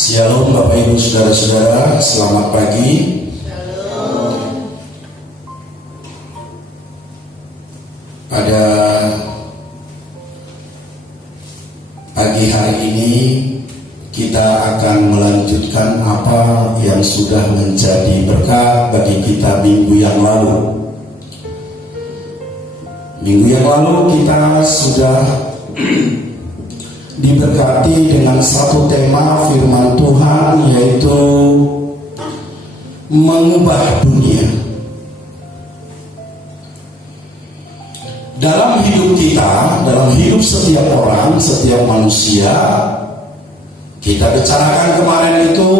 Shalom Bapak Ibu Saudara-saudara, selamat pagi. Shalom. Pada pagi hari ini kita akan melanjutkan apa yang sudah menjadi berkat bagi kita minggu yang lalu. Minggu yang lalu kita sudah diberkati dengan satu tema firman Tuhan, yaitu mengubah dunia. Dalam hidup kita, dalam hidup setiap orang, setiap manusia, kita bicarakan kemarin itu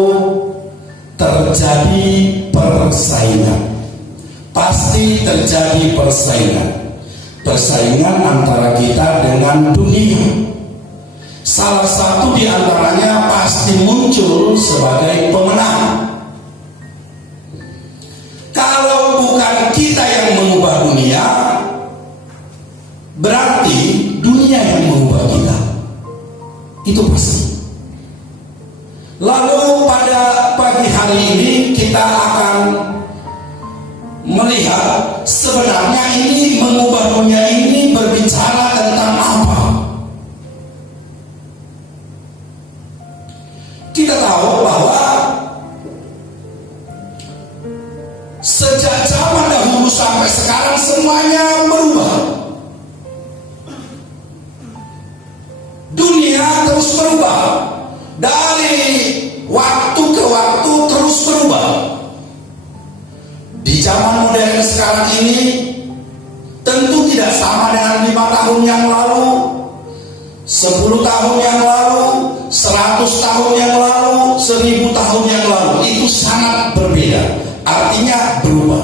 terjadi persaingan. Pasti terjadi persaingan. Persaingan antara kita dengan dunia. Salah satu di antaranya pasti muncul sebagai pemenang. Kalau bukan kita yang mengubah dunia, berarti dunia yang mengubah kita. Itu pasti. Lalu pada pagi hari ini kita akan melihat sebenarnya ini mengubah dunia ini berbicara tentang apa. Kita tahu bahwa sejak zaman dahulu sampai sekarang semuanya berubah. Dunia terus berubah. Dari waktu ke waktu terus berubah. Di zaman modern sekarang ini tentu tidak sama dengan 5 tahun yang lalu, 10 tahun yang lalu, 100 tahun yang lalu, 1000 tahun yang lalu. Itu sangat berbeda. Artinya berubah.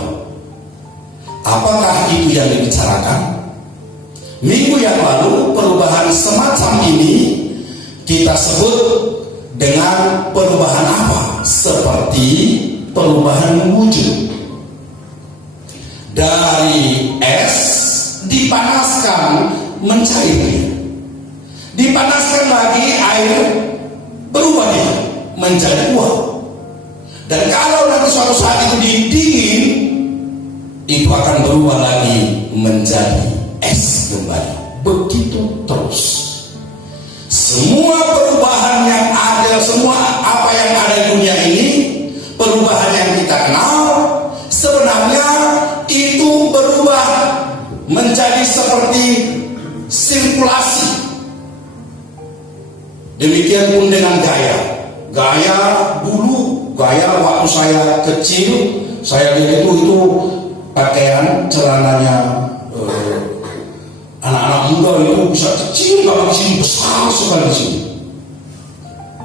Apakah itu yang dibicarakan? Minggu yang lalu perubahan semacam ini kita sebut dengan perubahan apa? Seperti perubahan wujud. Dari es dipanaskan mencair. Dipanaskan lagi air berubah dia menjadi uap. Dan kalau nanti suatu saat itu didingin, itu akan berubah lagi menjadi es kembali. Begitu terus. Semua perubahan yang ada, semua apa yang ada di dunia ini, perubahan yang kita kenal, sebenarnya itu berubah menjadi seperti sirkulasi. Demikian pun dengan gaya. Gaya dulu, gaya waktu saya kecil, saya lihat itu pakaian celananya anak-anak muda itu bisa kecil kalau di sini, besar sekali di sini.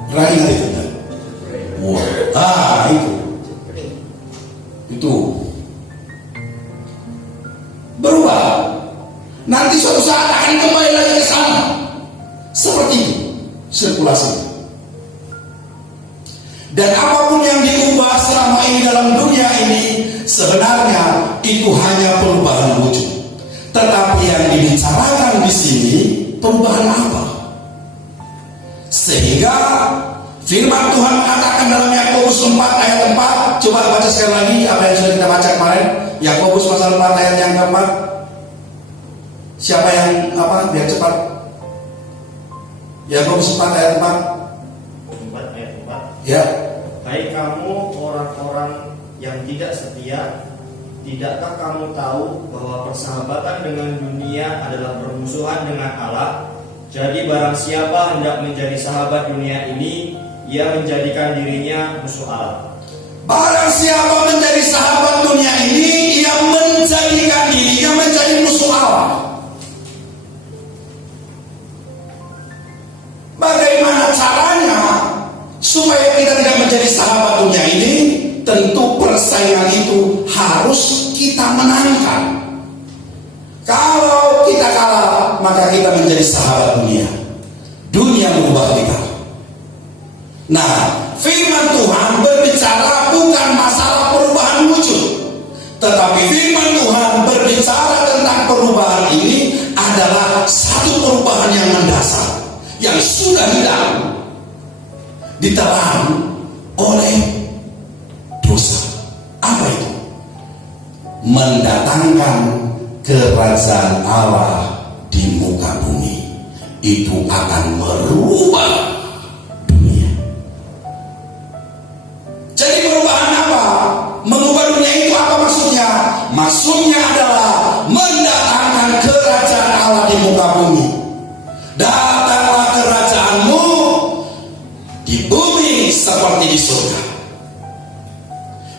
Pernah ingat itu kan? Wah, itu berubah. Nanti suatu saat akan kembali lagi ke sana. Seperti itu sirkulasi. Dan apapun yang diubah selama ini dalam dunia ini, sebenarnya itu hanya perubahan wujud. Tetapi yang dibicarakan di sini perubahan apa? Sehingga firman Tuhan katakan dalam Yakobus 4 ayat 4. Coba baca sekali lagi apa yang sudah kita baca kemarin. Yakobus pasal 4 ayat yang keempat. Siapa yang biar cepat. Yakobus 4 ayat 4. 4 ayat 4. Ya. Hai kamu orang-orang yang tidak setia, tidakkah kamu tahu bahwa persahabatan dengan dunia adalah permusuhan dengan Allah? Jadi barang siapa hendak menjadi sahabat dunia ini, ia menjadikan dirinya musuh Allah. Barang siapa menjadi sahabat dunia ini, ia menjadikan dirinya menjadi musuh Allah. Bagaimana caranya supaya kita tidak menjadi sahabat dunia ini? Tentu persaingan itu harus kita menangkan. Kalau kita kalah, maka kita menjadi sahabat dunia. Dunia mengubah kita. Nah, firman Tuhan berbicara bukan masalah perubahan wujud, tetapi firman Tuhan berbicara tentang perubahan ini adalah satu perubahan yang mendasar, yang sudah hilang. ditelan oleh dosa. Apa itu? Mendatangkan kerajaan Allah di muka bumi. Itu akan merubah dunia. Jadi perubahan apa? Mengubah dunia itu apa maksudnya? Maksudnya adalah mendatangkan kerajaan Allah di muka bumi. Datanglah kerajaanmu di bumi seperti di surga.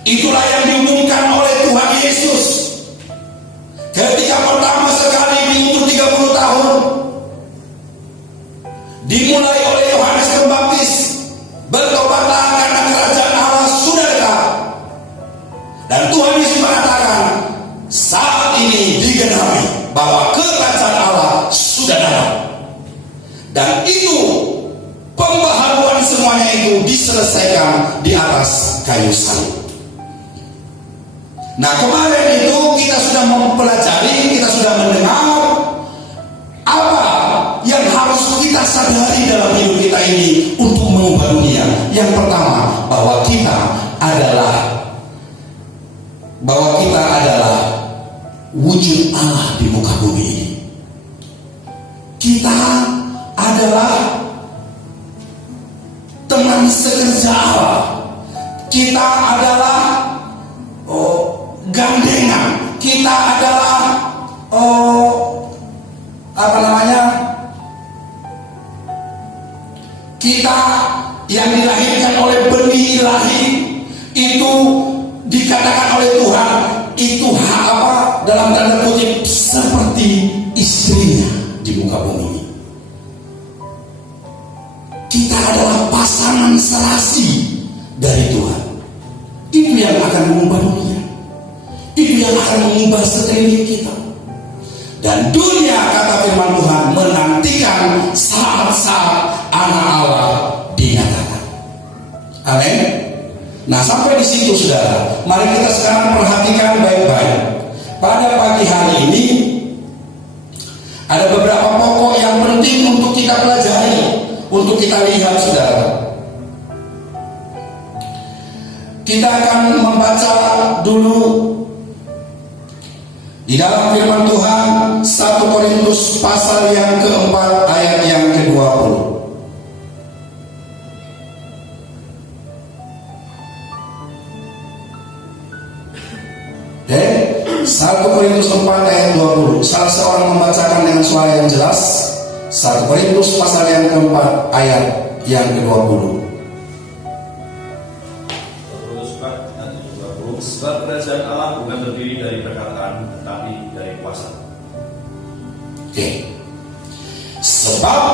Itulah yang diumumkan oleh Tuhan Yesus ketika pertama sekali diutus 30 tahun. Dimulai oleh Yohanes Pembaptis, bertobatlah karena kerajaan Allah sudah dekat. Dan Tuhan Yesus mengatakan, saat ini digenapi bahwa kerajaan Allah sudah datang. Dan itu pembaharuan semuanya itu diselesaikan di atas kayu salib. Nah, kemarin itu kita sudah mempelajari, kita sudah mendengar apa yang harus kita sadari dalam hidup kita ini untuk mengubah dunia. Yang pertama, bahwa kita adalah wujud Allah di muka bumi ini. Kita adalah teman sekerja Allah. Kita adalah gandengan. Kita adalah kita yang dilahirkan oleh benih ilahi. Itu dikatakan oleh Tuhan, itu dalam tanda kutip seperti istrinya di muka bumi ini. Kita adalah pasangan serasi dari Tuhan. Itu yang akan mengubah dunia. Itu yang akan mengubah sekeliling kita. Dan dunia, kata firman Tuhan, menantikan saat-saat anak Allah dinyatakan. Amin. Nah, sampai di situ saudara, mari kita sekarang perhatikan baik-baik. Pada pagi hari ini ada beberapa pokok yang penting untuk kita pelajari, untuk kita lihat saudara. Kita akan membaca dulu di dalam firman Tuhan 1 Korintus pasal yang keempat ayat yang ke-20. Oke, 1 Korintus 4 ayat 20. Salah seorang membacakan dengan suara yang jelas. 1 Korintus pasal yang keempat ayat yang ke-20. Sebab kerajaan Allah bukan terdiri dari perkataan, tetapi dari kuasa. Oke. Sebab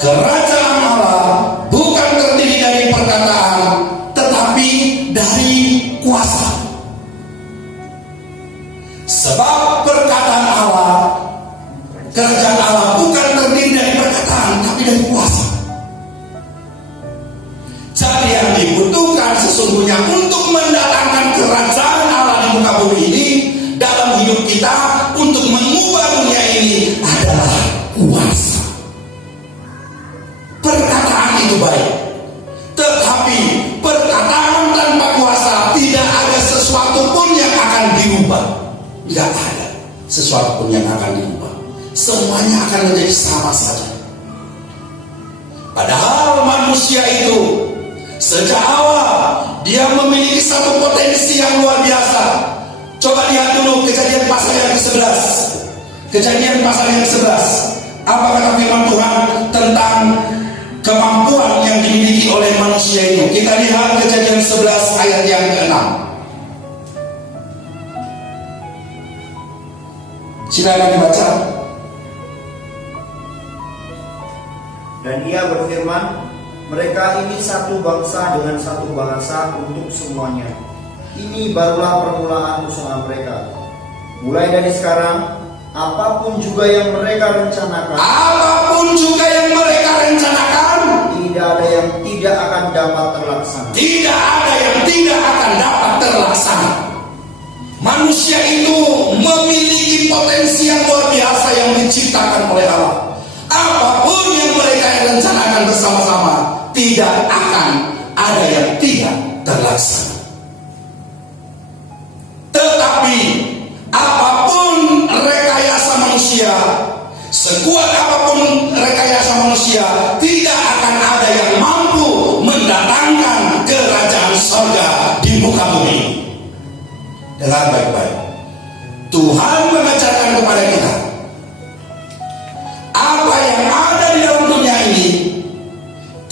kerajaan Allah bukan terdiri dari perkataan, tetapi dari kuasa. Sebab perkataan Allah, kerajaan Allah bukan terdiri dari perkataan, tapi dari kuasa. Jadi yang dibutuhkan sesungguhnya untuk mendatangkan kerajaan Allah di muka bumi ini dalam hidup kita, untuk mengubah dunia ini adalah kuasa. Perkataan itu baik, tetapi perkataan tanpa kuasa tidak ada sesuatu pun yang akan diubah. Tidak ada sesuatu pun yang akan diubah. Semuanya akan menjadi sama saja. Padahal manusia itu sejak awal dia memiliki satu potensi yang luar biasa. Coba lihat dulu Kejadian pasal yang ke-11. Kejadian pasal yang ke-11. Apa kata firman Tuhan tentang kemampuan yang dimiliki oleh manusia itu? Kita lihat Kejadian 11 ayat yang ke-6. Silakan dibaca. Dan ia berfirman, mereka ini satu bangsa dengan satu bahasa untuk semuanya. Ini barulah permulaan usaha mereka. Mulai dari sekarang, apapun juga yang mereka rencanakan, tidak ada yang tidak akan dapat terlaksana. Tidak ada yang tidak akan dapat terlaksana. Manusia itu memiliki potensi yang luar biasa yang diciptakan oleh Allah. Apapun yang mereka rencanakan bersama-sama tidak akan ada yang tidak terlaksana. Tetapi apapun rekayasa manusia, sekuat apapun rekayasa manusia, tidak akan ada yang mampu mendatangkan kerajaan surga di muka bumi. Dengar baik-baik. Tuhan mengajarkan kepada kita, apa yang ada di dalam dunia ini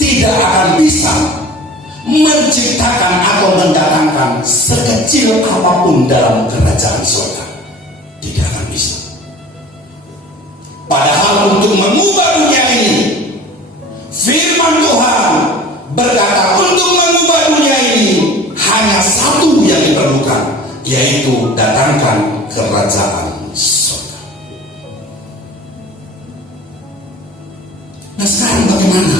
tidak akan bisa menciptakan atau mendatangkan sekecil apapun dalam kerajaan surga. Tidak akan bisa. Padahal untuk mengubah dunia ini, firman Tuhan berkata untuk mengubah dunia ini hanya satu yang diperlukan, yaitu datangkan kerajaan surga. Nah, sekarang bagaimana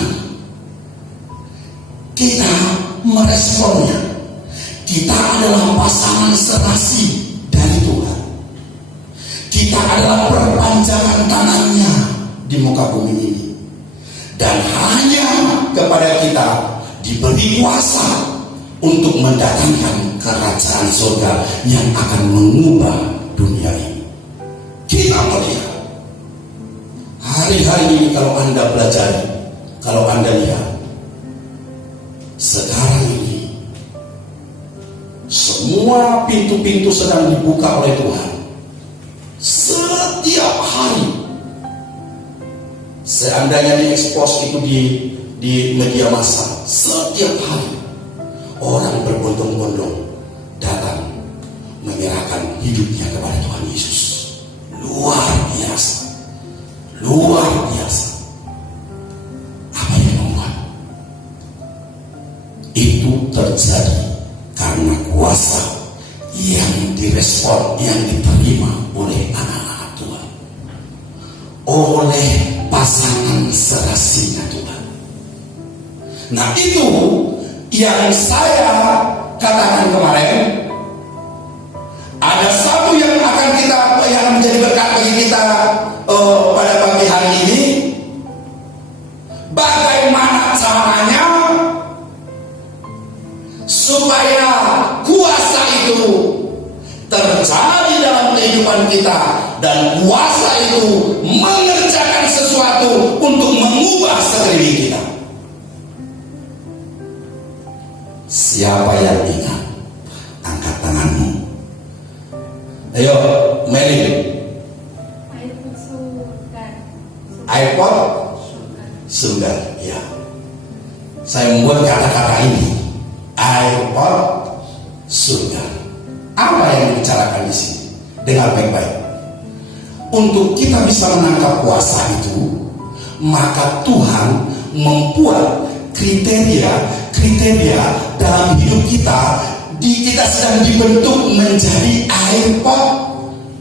kita meresponnya? Kita adalah pasangan serasi dari Tuhan. Kita adalah perpanjangan tangannya di muka bumi ini. Dan hanya kepada kita diberi kuasa untuk mendatangkan kerajaan surga yang akan mengubah dunia ini. Kita melihat hari-hari ini, kalau Anda belajar, kalau Anda lihat sekarang ini, semua pintu-pintu sedang dibuka oleh Tuhan. Setiap hari, seandainya diekspos itu di media massa, setiap hari orang berbondong-bondong datang menyerahkan hidupnya kepada Tuhan Yesus. Luar biasa, luar biasa. Apa yang membuat itu terjadi? Karena kuasa yang direspon, yang diterima oleh anak-anak Tuhan, oleh pasangan serasinya Tuhan. Nah, itu yang saya katakan kemarin. Ada satu yang akan kita, yang menjadi berkat bagi kita pada pagi hari ini. Bagaimana caranya supaya kuasa itu terjadi dalam kehidupan kita, dan kuasa itu mengerjakan sesuatu untuk mengubah sekeliling kita. Siapa yang ingat? Angkat tanganmu. Ayo, Meli. iPod surga. Ya. Saya membuat kata-kata ini. iPod surga. Apa yang dibicarakan di sini? Dengar baik-baik. Untuk kita bisa menangkap kuasa itu, maka Tuhan membuat kriteria dalam hidup kita. Kita sedang dibentuk menjadi iPod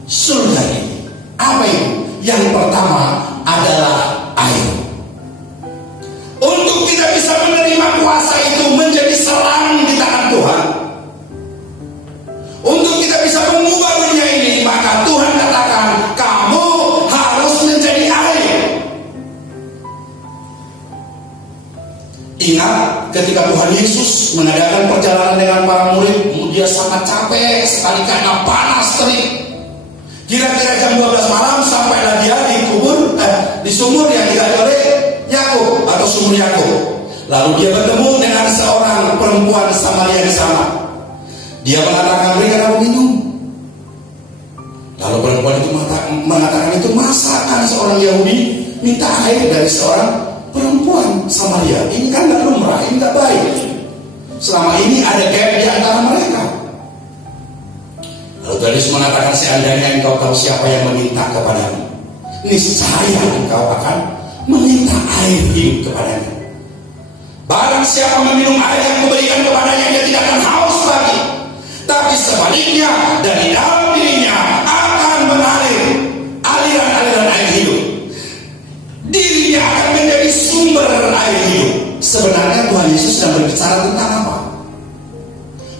surga ini. Apa itu? Yang pertama adalah air. Untuk kita bisa menerima kuasa itu menjadi serang di tangan Tuhan, untuk kita bisa mengubah dunia ini, maka Tuhan katakan kamu harus menjadi air. Ingat ketika Tuhan Yesus mengadakan perjalanan dengan para murid, dia sangat capek sekali karena panas terik. Kira-kira jam 12 malam sampailah dia di sumur yang digali oleh Yakub atau sumur Yakub. Lalu dia bertemu dengan seorang perempuan Samaria di sana. Dia mengatakan, berikan aku minum. Lalu perempuan itu mengatakan, itu masakan seorang Yahudi minta air dari seorang perempuan Samaria. Ini kan gak lumrah, ini gak baik. Selama ini ada gap di antara mereka. Lalu Tuhan Yesus mengatakan, seandainya engkau tahu siapa yang meminta kepadamu, niscaya engkau akan meminta air hidup kepadanya. Barang siapa meminum air yang kuberikan kepadanya, dia tidak akan haus lagi. Tapi sebaliknya, dari dalam dirinya akan mengalir aliran-aliran air hidup. Dirinya akan menjadi sumber air hidup. Sebenarnya Tuhan Yesus sedang berbicara tentang apa?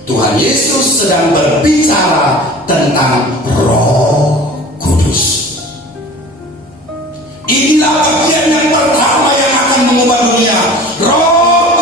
Tuhan Yesus sedang berbicara tentang Roh Kudus. Inilah bagian yang pertama yang akan mengubah dunia. Roh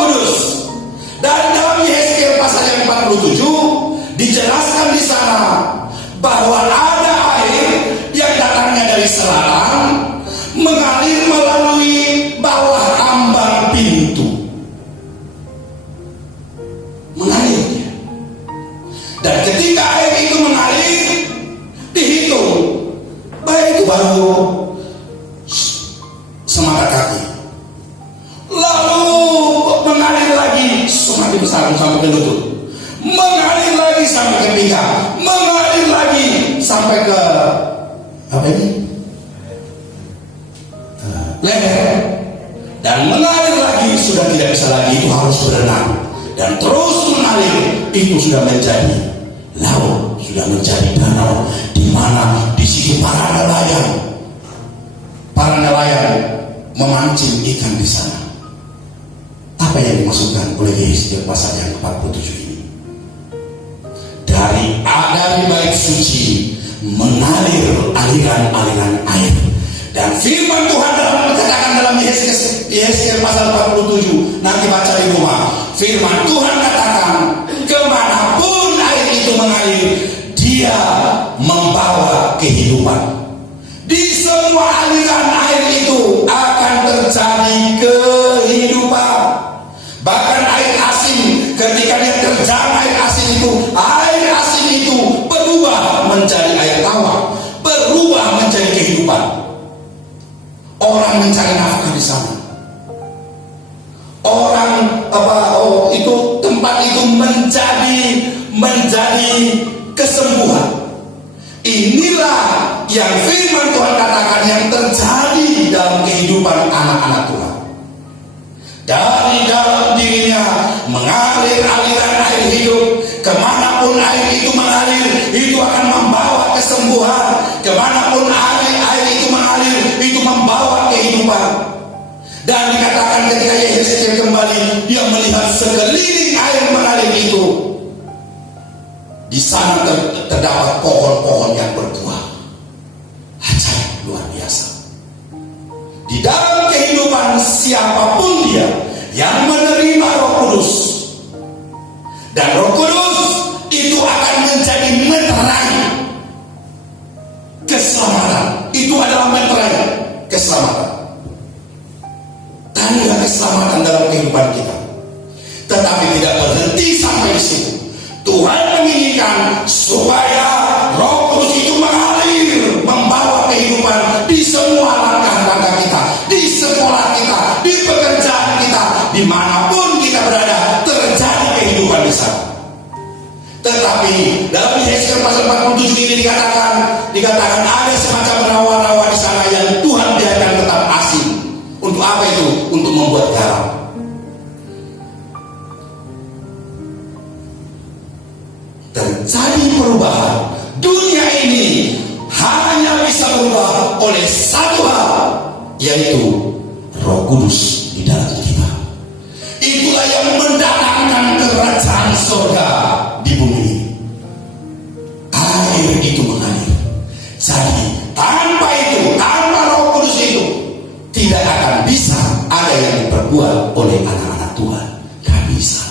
itu sudah menjadi laut, sudah menjadi danau, di mana di situ para nelayan memancing ikan di sana. Apa yang dimaksudkan oleh Yesus di pasal yang ke-47 ini? Dari bait suci mengalir aliran-aliran air. Dan firman Tuhan katakan dalam Yesaya pasal 47, nanti baca di rumah. Firman Tuhan katakan, kemanapun air itu mengalir, dia membawa kehidupan. Di semua aliran air itu akan terjadi kehidupan. Bahkan air asin, ketika dia terjang air asin itu berubah menjadi air tawar, berubah menjadi kehidupan. Orang mencari nafkah di sana. Tempat itu menjadi kesembuhan. Inilah yang firman Tuhan katakan yang terjadi dalam kehidupan anak-anak Tuhan. Dari dalam dirinya mengalir aliran air hidup. Kemanapun air itu mengalir, itu akan membawa kesembuhan. Kemanapun air itu mengalir, itu membawa kehidupan. Dan dikatakan ketika Yesus kembali, dia melihat sekeliling air mengalir itu. Di sana terdapat pohon-pohon yang berbuah. Ajaib, luar biasa. Di dalam kehidupan siapapun dia yang menerima Roh Kudus, dan Roh Kudus itu akan menjadi meterai keselamatan. Itu adalah meterai keselamatan. Tanda keselamatan dalam kehidupan kita. Tetapi tidak berhenti sampai di situ. Tuhan menginginkan supaya Roh Kudus itu mengalir, membawa kehidupan di semua langkah-langkah kita, di sekolah kita, di pekerjaan kita, dimanapun kita berada, terjadi kehidupan di sana. Tetapi dalam Yesaya pasal 47 ini dikatakan ada semacam rawa-rawa di sana yang Tuhan biarkan tetap asing. Untuk apa itu? Untuk membuat garam. Terjadi perubahan. Dunia ini hanya bisa berubah oleh satu hal, yaitu Roh Kudus di dalam kita. Itulah yang mendatangkan kerajaan surga di bumi ini. Air itu mengalir. Jadi tanpa Roh Kudus itu, tidak akan bisa ada yang diperbuat oleh anak-anak Tuhan. Gak bisa.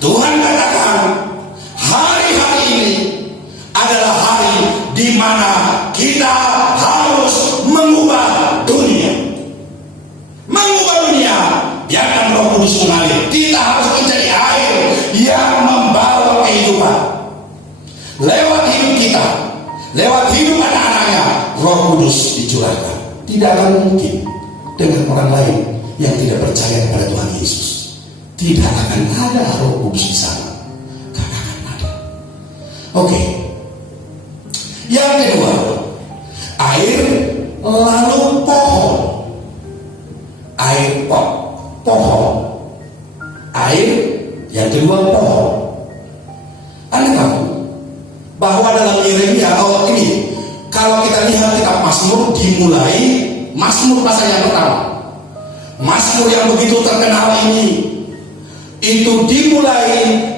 Tuhan katakan hari-hari ini adalah hari di mana kita harus mengubah dunia. Biarkan Roh Kudus mengalir. Kita harus menjadi air yang membawa kehidupan. Lewat hidup kita, lewat hidup anak-anaknya, Roh Kudus dicurahkan. Tidak akan mungkin dengan orang lain yang tidak percaya kepada Tuhan Yesus. Tidak akan ada Roh Kudus di sana. Tidak akan ada. Oke. Yang kedua, air lalu pohon. Air pohon. Air yang kedua pohon. Anda tahu bahwa dalam Yeremia ini, kalau kita lihat kitab Mazmur, dimulai Mazmur pasal yang pertama. Mazmur yang begitu terkenal ini, itu dimulai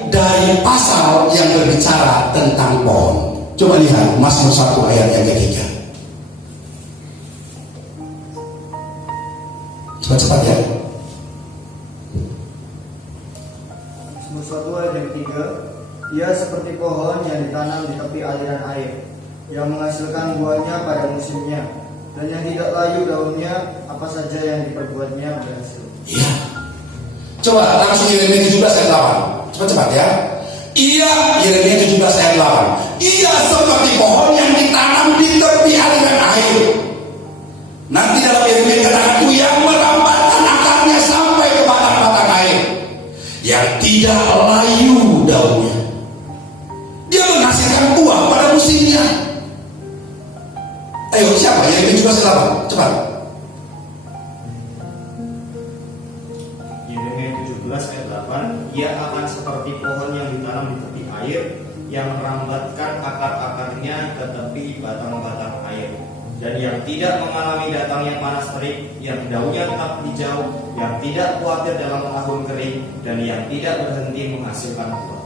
dari pasal yang berbicara tentang pohon. Coba lihat Mazmur 1 ayat yang ketiga. Cepat-cepat ya. Mazmur 1 ayat yang 3. Ia seperti pohon yang ditanam di tepi aliran air, yang menghasilkan buahnya pada musimnya, dan yang tidak layu daunnya, apa saja yang diperbuatnya berhasil. Iya. Coba langsung Yeremia 17 ayat 8. Cepat-cepat ya. Yeremia 17 ayat 8. Ia seperti pohon yang ditanam di tepi aliran air. Nanti dalam Yeremia katakan itu yang merambatkan akarnya sampai ke batang-batang air, yang tidak layu daunnya. Dia menghasilkan buah pada musimnya. Ayo siapa yang juga selamat? Cepat. Yeremia 17 ayat 8. Ia akan seperti pohon yang batang-batang air, dan yang tidak mengalami datangnya panas terik, yang daunnya tetap hijau, yang tidak khawatir dalam tahun kering, dan yang tidak berhenti menghasilkan buah.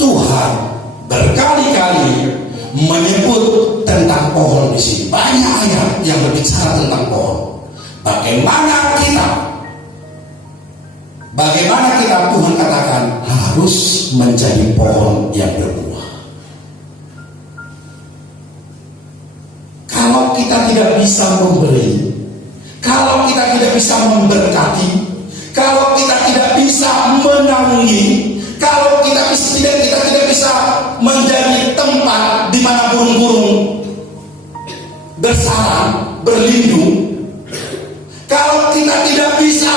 Tuhan berkali-kali menyebut tentang pohon di sini. Banyak ayat yang berbicara tentang pohon. Bagaimana kita Tuhan katakan harus menjadi pohon yang berbuah. Kalau kita tidak bisa memberi, kalau kita tidak bisa memberkati, kalau kita tidak bisa menaungi, kalau kita tidak bisa menjadi tempat di mana burung-burung bersarang, berlindung, kalau kita tidak bisa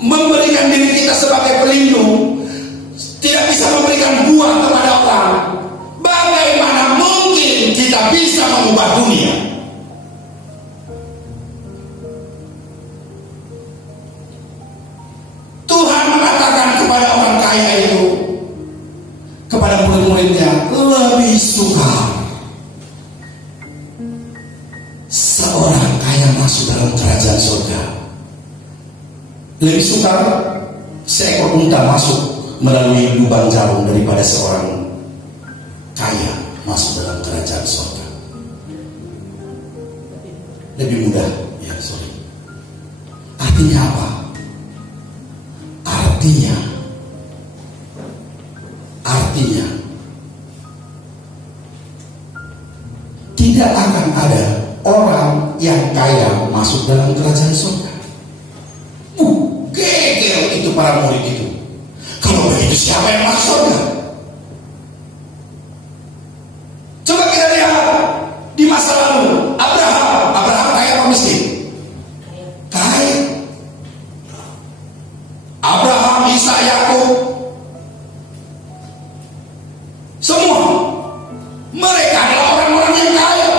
memberikan diri kita sebagai pelindung, tidak bisa memberikan buah kepada orang, bagaimana mungkin kita bisa mengubah dunia? Tuhan mengatakan kepada orang kaya itu, kepada murid-muridnya, lebih sukar seorang kaya masuk dalam kerajaan surga, lebih sukar seekor unta masuk melalui lubang jarum daripada seorang kaya masuk dalam kerajaan surga. Lebih mudah, ya sorry. Artinya apa? Artinya tidak akan ada orang yang kaya masuk dalam kerajaan surga. Geger itu para murid itu. Kalau begitu siapa yang masuk surga? Coba kita lihat di masa lalu. Abraham kaya apa miskin? Kaya. Abraham, Ishak, Yakub, semua mereka adalah orang-orang yang kaya.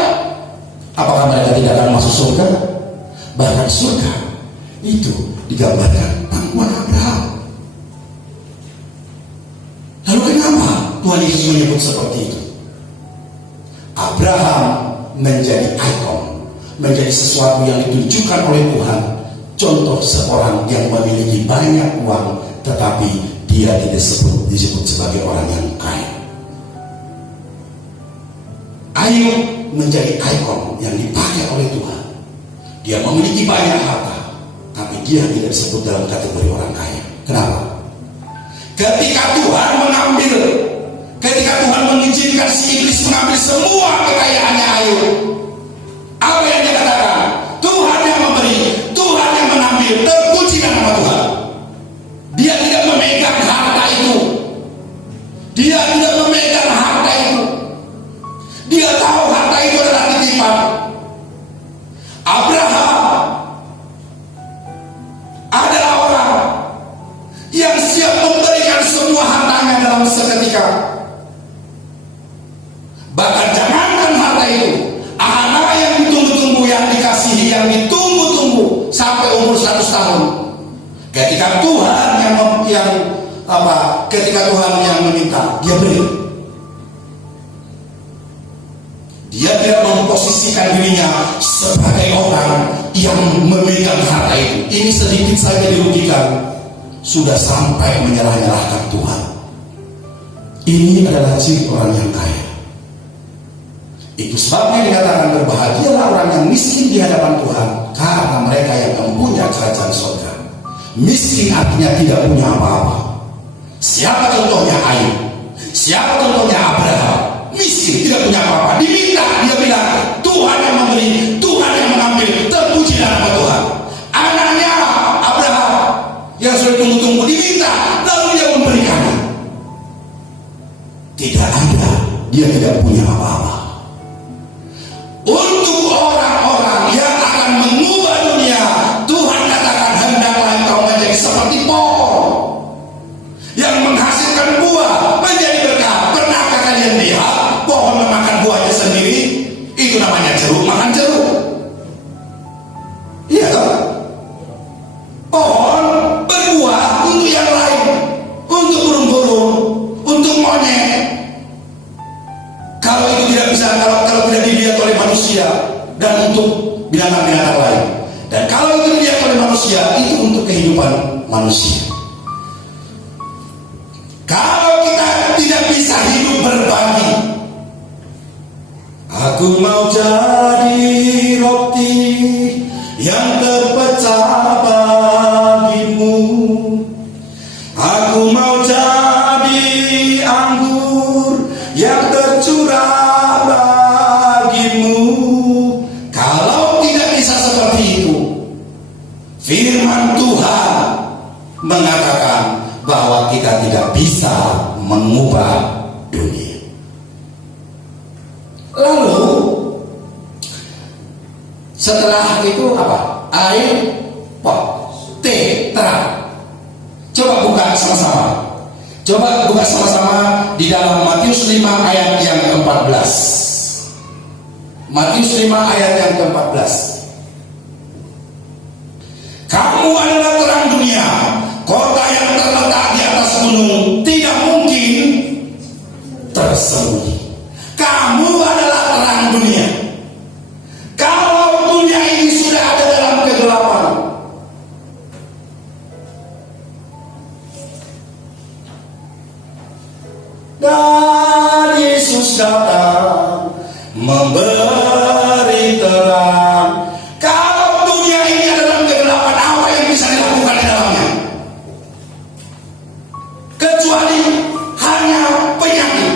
Apakah mereka tidak akan masuk surga? Bahkan surga itu digambarkan pangkuan Abraham. Lalu kenapa Tuhan Yesus menyebut seperti itu? Abraham menjadi ikon, menjadi sesuatu yang ditunjukkan oleh Tuhan. Contoh seorang yang memiliki banyak uang, tetapi dia tidak disebut sebagai orang yang kaya. Ayub menjadi ikon yang dipakai oleh Tuhan. Dia memiliki banyak harta, tapi dia tidak disebut dalam kategori orang kaya. Kenapa? Ketika Tuhan mengizinkan si iblis mengambil semua kekayaannya Ayub, apa yang dia katakan? Tuhan yang memberi, Tuhan yang mengambil. Terpujilah nama Tuhan. Dia tidak memegang harta itu. Dia tidak memegang harta itu. Dia tahu harta itu adalah titipan. Abraham adalah orang yang siap memberikan semua hartanya dalam seketika. Bahkan jangankan harta itu, anak yang ditunggu-tunggu, yang dikasihi, yang ditunggu-tunggu sampai umur 100 tahun. Ketika Tuhan ketika Tuhan yang meminta, dia beri. Dia tidak memposisikan dirinya sebagai orang yang memegang harta itu. Ini sedikit saja dirugikan, sudah sampai menyerah-nyerahkan Tuhan. Ini adalah ciri orang yang kaya. Itu sebabnya dikatakan berbahagialah orang yang miskin di hadapan Tuhan, karena mereka yang mempunyai kerajaan surga. Miskin artinya tidak punya apa-apa. Siapa contohnya Ayub? Siapa contohnya Abraham? Miskin, tidak punya apa-apa. Diminta, dia bilang, Tuhan yang memberi, Tuhan yang mengambil. Terpujilah nama Tuhan. Anaknya Abraham yang sudah tunggu-tunggu diminta, lalu dia memberikan. Tidak ada, dia tidak punya apa-apa. Untuk orang-orang yang akan mengubah dunia, Tuhan katakan, hendaklah engkau menjadi seperti pohon yang menghasilkan buah, menjadi berkah. Pernahkah kalian lihat pohon memakan buahnya sendiri? Itu namanya jeruk makan jeruk. Iya toh? Pohon berbuah untuk yang lain, untuk burung-burung, untuk monyet. kalau itu tidak bisa, kalau tidak dilihat oleh manusia dan untuk binatang-binatang lain. Dan kalau itu dilihat oleh manusia, itu untuk kehidupan manusia. Kalau kita tidak bisa hidup berbagi, aku mau jadi roti yang terpecah bagimu. Aku mau jadi anggur yang tercurah bagimu. Kalau tidak bisa seperti itu, firman Tuhan mengatakan bahwa kita tidak bisa mengubah dunia. Lalu setelah itu apa? Air pot, tetra. Coba buka sama-sama. Coba buka sama-sama di dalam Matius 5 ayat yang ke-14. Matius 5 ayat yang ke-14. Kamu adalah terang dunia. Kota yang terletak di atas gunung tidak mungkin tersembunyi. Kamu adalah terang dunia. Kalau dunia ini sudah ada dalam kegelapan, dan Yesus datang memberi terang. Kalau dunia ini ada dalam kegelapan, apa yang bisa dilakukan di dalamnya? Kecuali hanya penyakit.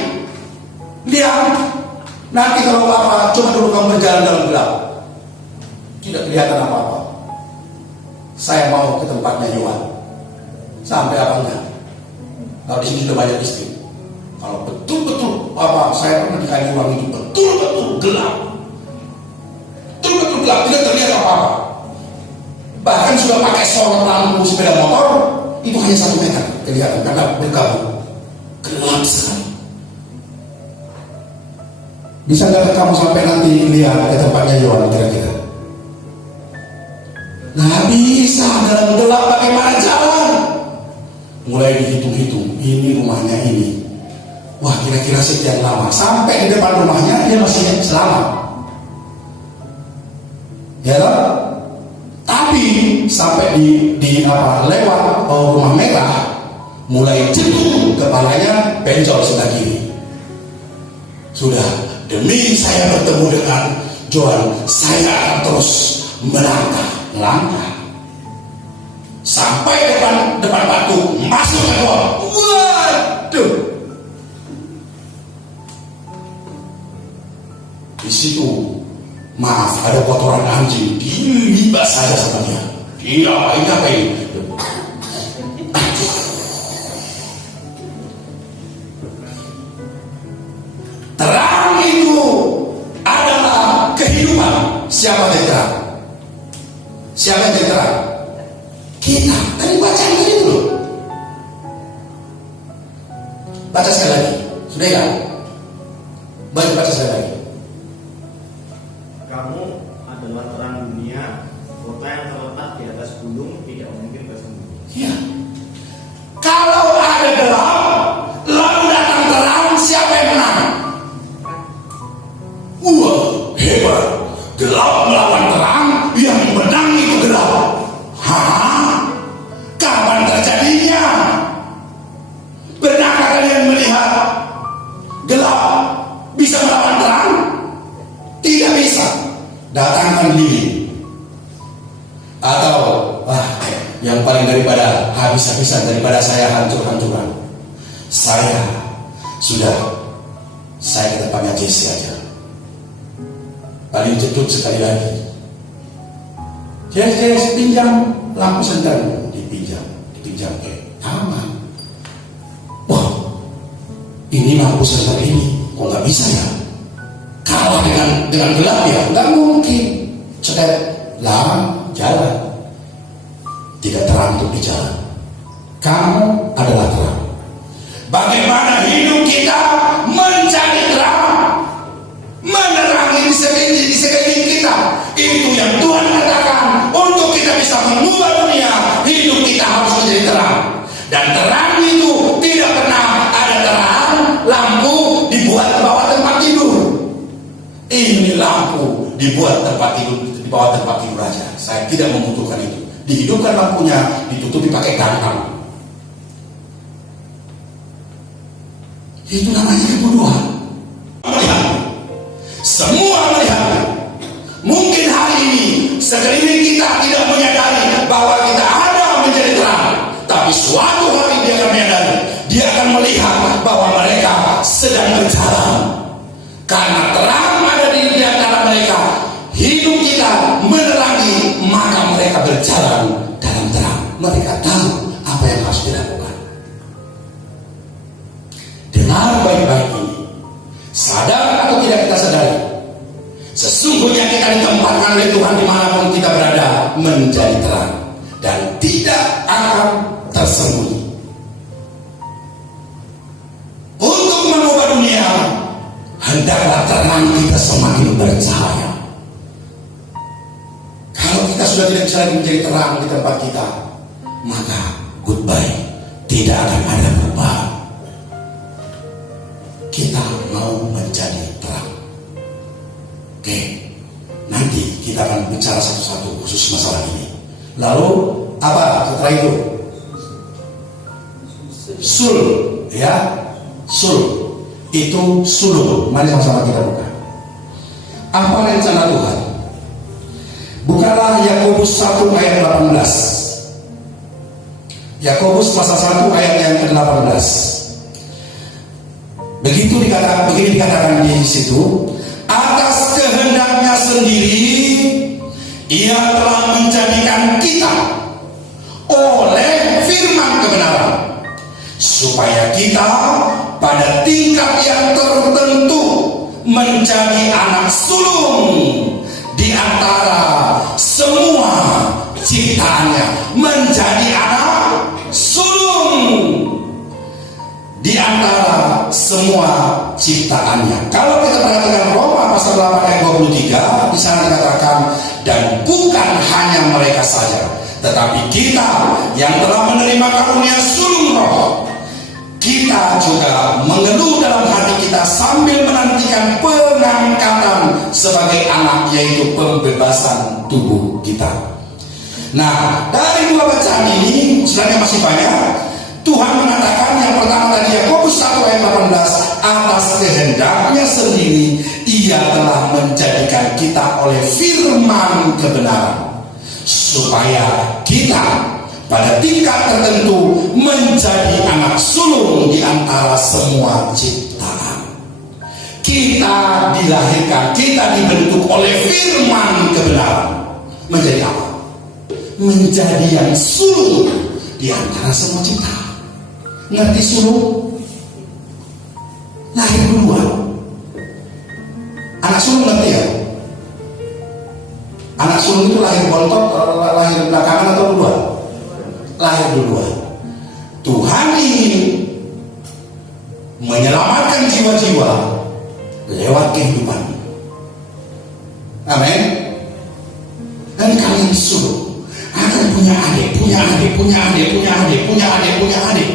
Lihat, nanti kalau apa, coba dulu kamu berjalan dalam gelap, tidak kelihatan apa-apa. Saya mau ke tempatnya Yohan. Sampai apa enggak? Kalau di sini sudah banyak istri. Kalau betul-betul apa, saya pernah di Kaliuang itu betul-betul gelap. Betul-betul gelap, tidak terlihat apa-apa. Bahkan sudah pakai sorot lampu sepeda motor, itu hanya 1 meter kelihatan karena bergabung. Gelap sekali. Bisa nggak kamu sampai nanti lihat ke tempatnya Yohan kira-kira? Nggak bisa, dalam gelap bagaimana jalan? Mulai dihitung-hitung, ini rumahnya ini. Wah, kira-kira sekian lama. Sampai di depan rumahnya dia masih selamat. Ya toh? Tapi sampai di lewat rumah merah, mulai jatuh kepalanya benjol sebelah kiri. Sudah, demi saya bertemu dengan Johan, saya akan terus melangkah sampai depan batu, masuk ke gua. Waduh, di situ maaf ada kotoran anjing dilibas saja sama dia. Ini apa ini? Terang itu adalah kehidupan. Siapa yang terang? Siapa yang terang? Kita. Tadi bacaan tadi dulu. Baca sekali lagi. Sudah ya? Baca sekali lagi. Kamu adalah terang dunia. Kota yang terletak di atas gunung tidak mungkin tersembunyi. Iya. Kalau ada gelap, lalu datang terang, siapa yang menang? Wah, hebat. Gelap melawan terang, yang menang itu gelap. Hah? Kapan terjadinya? Pernahkah kalian melihat gelap bisa melawan terang? Tidak bisa. Datangkan lilin. Atau yang paling daripada habis-habisan, daripada saya hancur-hancuran, saya ke tempatnya Jesse aja. Paling cetuk sekali lagi. Jesse pinjam lampu senter, dipinjam aman. Wah, ini lampu senter ini kok nggak bisa ya? Kalah dengan gelap ya? Nggak mungkin. Cetek lah, jalan. Tidak terang untuk di jalan. Kamu adalah terang. Bagaimana hidup kita menjadi terang, menerangi di sekeliling kita. Itu yang Tuhan katakan. Untuk kita bisa mengubah dunia, hidup kita harus menjadi terang. Dan terang itu tidak pernah ada terang lampu dibuat di bawah tempat tidur. Ini lampu dibuat tempat tidur, di bawah tempat tidur aja. Saya tidak membutuhkan itu. Dihidupkan lampunya, ditutupi pakai kantang. Itu namanya kebodohan. Melihat, semua melihat. Mungkin hari ini sekeliling kita tidak menyadari bahwa kita ada menjadi terang, tapi suatu hari dia akan menyadari, dia akan melihat bahwa mereka sedang berjalan. Karena terang ada di antara mereka, hidup kita menerangi, maka mereka berjalan dalam terang. Mereka tahu apa yang harus dilakukan. Dengar baik-baik ini. Sadar atau tidak kita sadari, sesungguhnya kita ditempatkan oleh Tuhan dimanapun kita berada menjadi terang dan tidak akan tersembunyi. Untuk mengubah dunia, hendaklah terang kita semakin bercahaya. Kalau kita sudah tidak bisa lagi menjadi terang di tempat kita, maka goodbye, tidak akan ada perubahan. Kita mau menjadi terang. Oke, nanti kita akan bicara satu-satu khusus masalah ini. Lalu apa setelah itu? Sul, ya, sul. Itu sulung. Mari sama-sama kita buka. Apa rencana Tuhan? Bukalah Yakobus 1 ayat 18. Yakobus pasal 1 ayat yang ke-18. Begini dikatakan di situ, atas kehendaknya sendiri Ia telah menjadikan kita oleh firman kebenaran, supaya kita pada tingkat yang tertentu menjadi anak sulung di antara semua ciptaannya. Menjadi anak sulung di antara semua ciptaannya. Kalau kita perhatikan Roma pasal 8 ayat 23, di sana dikatakan, dan bukan hanya mereka saja, tetapi kita yang telah menerima karunia sulung roh, kita juga mengeluh dalam hati kita sambil menantikan pengangkatan sebagai anak, yaitu pembebasan tubuh kita. Nah, dari dua bacaan ini sebenarnya masih banyak. Tuhan mengatakan yang pertama tadi Yakobus 1 ayat 18, atas kehendaknya sendiri Ia telah menjadikan kita oleh firman kebenaran, supaya kita pada tingkat tertentu menjadi anak sulung di antara semua ciptaan. Kita dilahirkan, kita dibentuk oleh firman kebenaran. Menjadi apa? Menjadi yang sulung di antara semua ciptaan. Ngerti sulung? Lahir duluan. Anak sulung ngerti ya? Anak sulung itu lahir bontot, lahir belakangan atau duluan? Lahir duluan. Tuhan ingin menyelamatkan jiwa-jiwa lewat kehidupan. Amin. Dan kalian sulung akan punya adik, punya adik, punya adik, punya adik, punya adik, punya adik.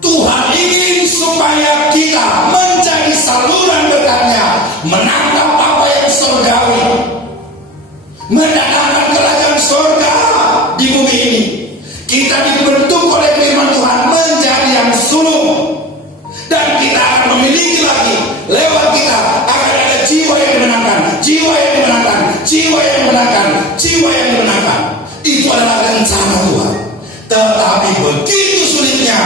Tuhan ingin supaya kita menjadi saluran berkat-Nya, menangkap apa yang surgawi, mendatangkan kerajaan surga di bumi ini. Kita dibentuk oleh firman Tuhan menjadi yang sulung, dan kita akan memiliki lagi, lewat kita akan ada jiwa yang dimenangkan, jiwa yang dimenangkan, jiwa yang dimenangkan, jiwa yang dimenangkan. Itu adalah rencana Tuhan. Tetapi begitu sulitnya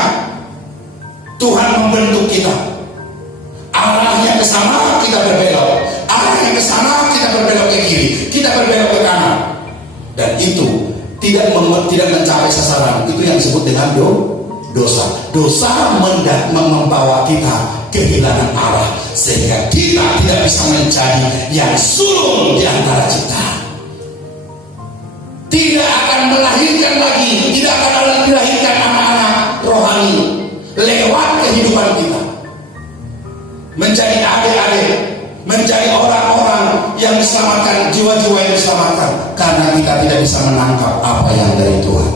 Tuhan membentuk kita. Arahnya ke sana kita berbelok, arahnya ke sana kita berbelok ke kiri, kita berbelok ke kanan, dan itu tidak mencapai sasaran. Itu yang disebut dengan dosa. Dosa membawa kita kehilangan arah, sehingga kita tidak bisa menjadi yang sulung di antara ciptaan. Tidak akan melahirkan lagi, tidak akan dilahirkan anak-anak rohani lewat kehidupan kita, menjadi adik-adik, menjadi orang-orang yang diselamatkan, jiwa-jiwa yang diselamatkan, karena kita tidak bisa menangkap apa yang dari Tuhan.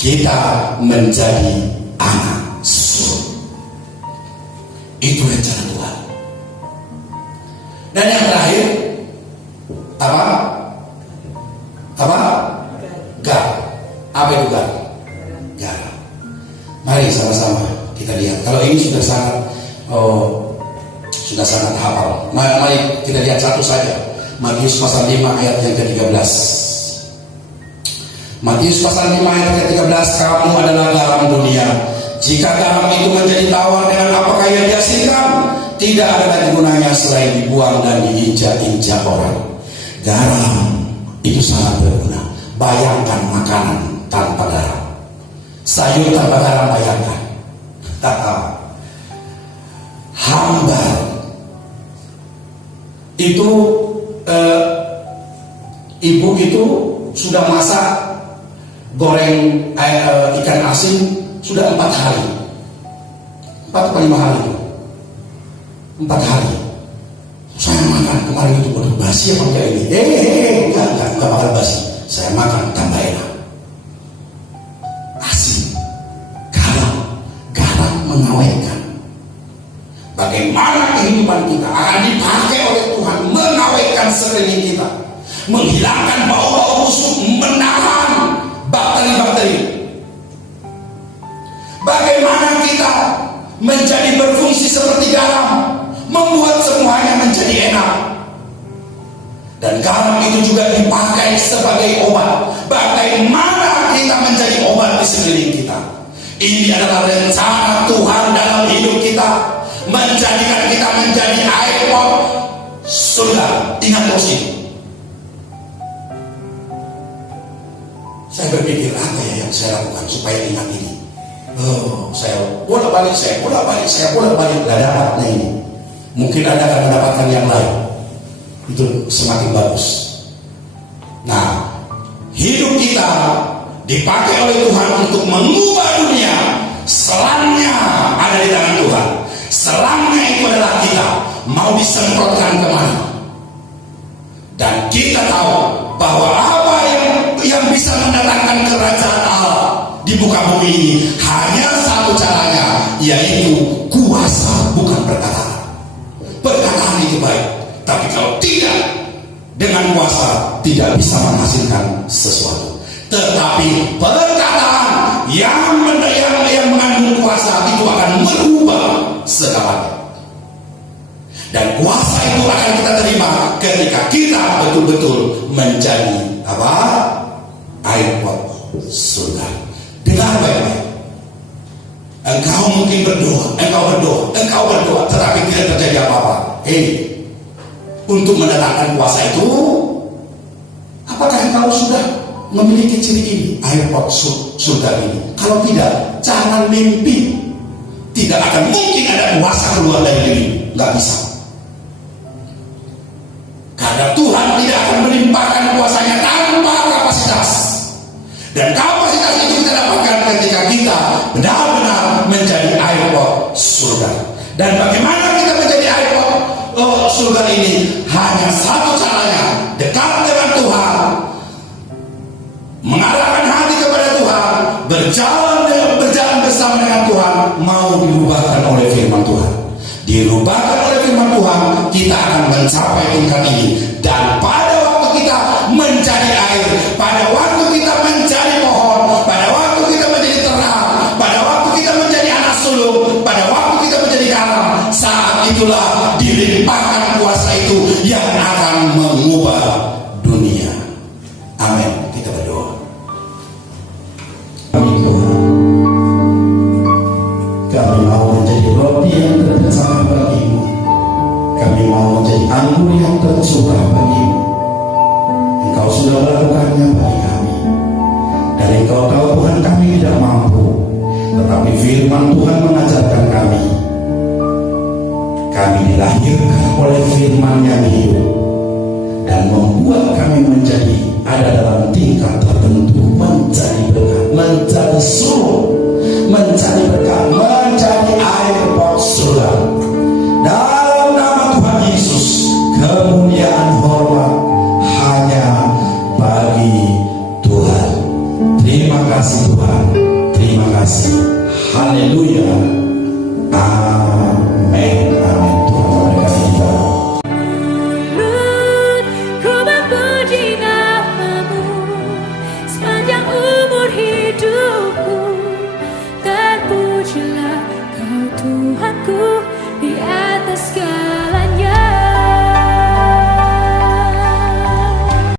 Kita menjadi anak sulung. Itu rencana Tuhan. Dan yang terakhir apa? Apa? Garam. Apa itu garam? Garam. Mari sama-sama kita lihat. Kalau ini sudah sangat hafal. Mari kita lihat satu saja. Matius pasal 5 ayat yang ke-13. Matius pasal 5 ayat ke-13, kamu adalah garam dunia. Jika garam itu menjadi tawar, dengan apakah ia dihasilkan? Tidak ada lagi gunanya selain dibuang dan diinjak-injak orang. Garam itu sangat berguna. Bayangkan makanan tanpa garam, sayur tanpa garam, bayangkan. Hambar itu ibu itu sudah masak goreng ikan asin sudah 4 hari, 4 atau 5 hari itu, 4 hari. Saya makan kemarin itu, udah basi apa enggak ini? Enggak bakal basi. Saya makan tambah enak. Asin, garam mengawetkan. Bagaimana kehidupan kita akan dipakai oleh Tuhan mengawetkan sekeliling kita, menghilangkan bau-bau busuk, menahan bakteri-bakteri. Bagaimana kita menjadi berfungsi seperti garam, membuat semuanya menjadi enak. Dan garam itu juga dipakai sebagai obat. Bagaimana kita menjadi obat di sekeliling kita. Ini adalah rencana Tuhan dalam hidup kita, menjadikan kita menjadi air pot surga. Ingat terus ini. Saya berpikir apa ya yang saya lakukan supaya ingat ini. Saya bolak-balik, gak dapatnya ini. Mungkin Anda akan mendapatkan yang lain. Itu semakin bagus. Nah, hidup kita dipakai oleh Tuhan untuk mengubah dunia. Selangnya ada di tangan Tuhan. Selangnya itu adalah kita. Mau disemprotkan kemana? Dan kita tahu bahwa apa yang bisa mendatangkan kerajaan Allah di muka bumi ini hanya satu caranya, yaitu kuasa, bukan perkataan. Perkataan itu baik, tapi kalau tidak dengan kuasa tidak bisa menghasilkan sesuatu. Tetapi perkataan yang mengandung kuasa itu akan merubah segalanya. Dan kuasa itu akan kita terima ketika kita betul-betul menjadi apa? Air pot surga. Dengar baik-baik. Engkau mungkin engkau berdoa, tetapi tidak terjadi apa-apa. Untuk mendatangkan kuasa itu, apakah engkau sudah memiliki ciri ini, air pot surga ini? Kalau tidak, jangan mimpi. Tidak akan mungkin ada kuasa keluar dari diri, nggak bisa. Karena Tuhan tidak akan melimpahkan kuasanya tanpa kapasitas. Dan kapasitas itu kita dapatkan ketika kita benar-benar menjadi air pot surga. Dan bagaimana kita menjadi air pot surga ini? Hanya satu caranya, dekat dengan Tuhan, mengarahkan hati kepada Tuhan, berjalan bersama dengan Tuhan, mau dirubahkan oleh firman Tuhan. Dirubahkan oleh firman Tuhan, kita akan mencapai tingkat ini. Dan pada waktu kita menjadi air, pada waktu kita menjadi pohon, pada waktu kita menjadi terang, pada waktu kita menjadi anak sulung, pada waktu kita menjadi garam, saat itulah dilimpahkan kuasa itu yang akan mengubah dunia. Amin. Kita berdoa. Amin Tuhan. Kami mau menjadi roti yang tercurah bagimu. Kami mau menjadi anggur yang tercurah bagimu. Engkau sudah melakukannya bagi kami. Dan Engkau tahu Tuhan kami tidak mampu, tetapi firman Tuhan mengajarkan kami. Kami dilahirkan oleh firman yang hidup dan membuat kami menjadi ada dalam tingkat tertentu, menjadi berkat, menjadi surga, menjadi berkat, menjadi air pot surga.